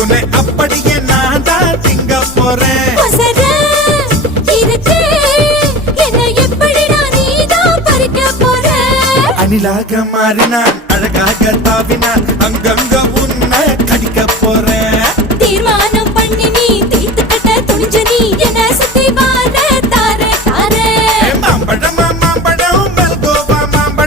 உன்னை அப்படியே நான் தான் திங்க போறேன். அணிலாக மாறினான், அழகாக தாவினான், அங்கங்க உன்னை கடிக்க போறேன்.